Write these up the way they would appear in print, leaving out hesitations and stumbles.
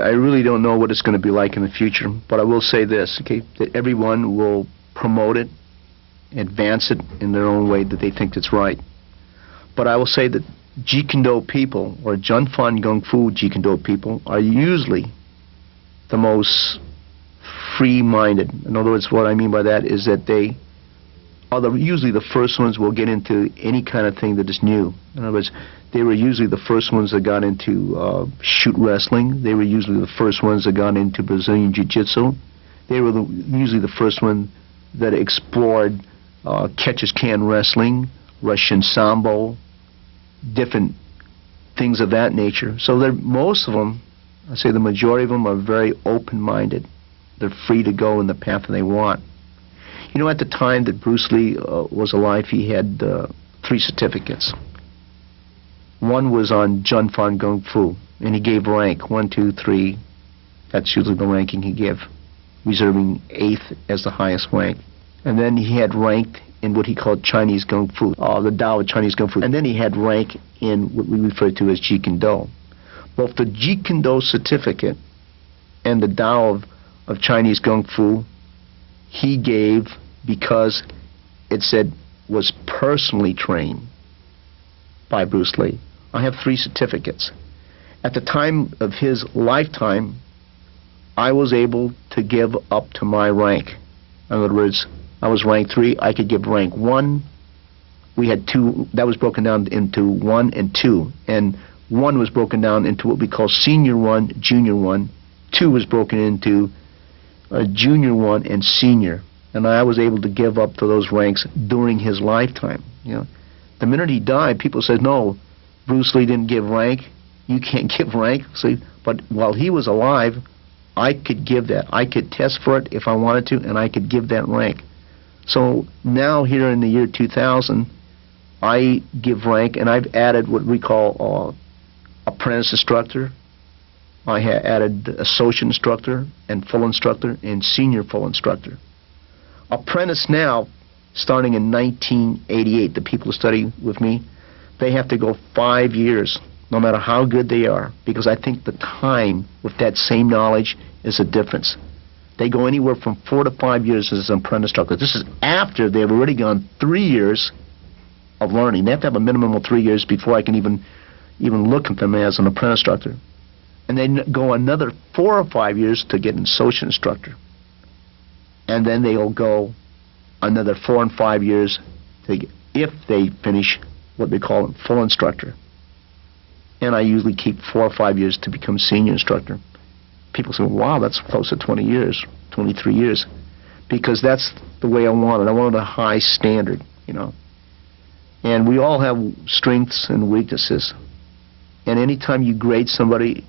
I really don't know what it's going to be like in the future, but I will say this, okay, that everyone will promote it, advance it in their own way that they think it's right. But I will say that Jeet Kune Do people, or Jun Fan Gung Fu Jeet Kune Do people, are usually the most free-minded. In other words, what I mean by that is that they are usually the first ones who will get into any kind of thing that is new. In other words, they were usually the first ones that got into shoot wrestling. They were usually the first ones that got into Brazilian Jiu-Jitsu. They were usually the first one that explored catch-as-can wrestling, Russian Sambo, different things of that nature. So most of them, I say the majority of them, are very open-minded. They're free to go in the path that they want. You know, at the time that Bruce Lee was alive, he had 3 certificates. One was on Jun Fan Gung Fu, and he gave rank 1, 2, 3. That's usually the ranking he gave, reserving 8th as the highest rank. And then he had ranked in what he called Chinese Kung Fu, the Tao of Chinese Kung Fu. And then he had rank in what we refer to as Jeet Kune Do. Both the Jeet Kune Do certificate and the Tao of Chinese Kung Fu he gave because it said was personally trained by Bruce Lee. I have 3 certificates. At the time of his lifetime, I was able to give up to my rank. In other words, I was rank 3, I could give rank 1. We had 2, that was broken down into 1 and 2. And 1 was broken down into what we call senior 1, junior 1. 2 was broken into junior 1 and senior. And I was able to give up to those ranks during his lifetime. You know, the minute he died, people said, no, Bruce Lee didn't give rank. You can't give rank. See, but while he was alive, I could give that. I could test for it if I wanted to, and I could give that rank. So now here in the year 2000, I give rank, and I've added what we call apprentice instructor. I have added associate instructor and full instructor and senior full instructor. Apprentice now, starting in 1988, the people who study with me, they have to go 5 years, no matter how good they are, because I think the time with that same knowledge is a difference. They go anywhere from 4 to 5 years as an apprentice instructor. This is after they've already gone 3 years of learning. They have to have a minimum of 3 years before I can even look at them as an apprentice instructor. And then go another 4 or 5 years to get an associate instructor. And then they'll go another 4 and 5 years to get, if they finish what they call a full instructor. And I usually keep 4 or 5 years to become senior instructor. People say, wow, that's close to 20 years, 23 years. Because that's the way I want it. I wanted a high standard, you know. And we all have strengths and weaknesses. And anytime you grade somebody,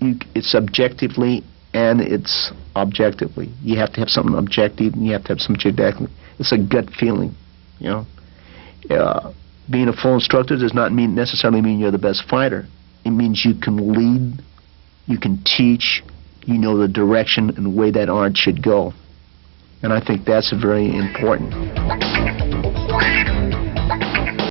it's subjectively and it's objectively. You have to have something objective and you have to have some subjective. It's a gut feeling, you know. Being a full instructor does not necessarily mean you're the best fighter. It means you can lead, you can teach, you know the direction and the way that art should go. And I think that's very important.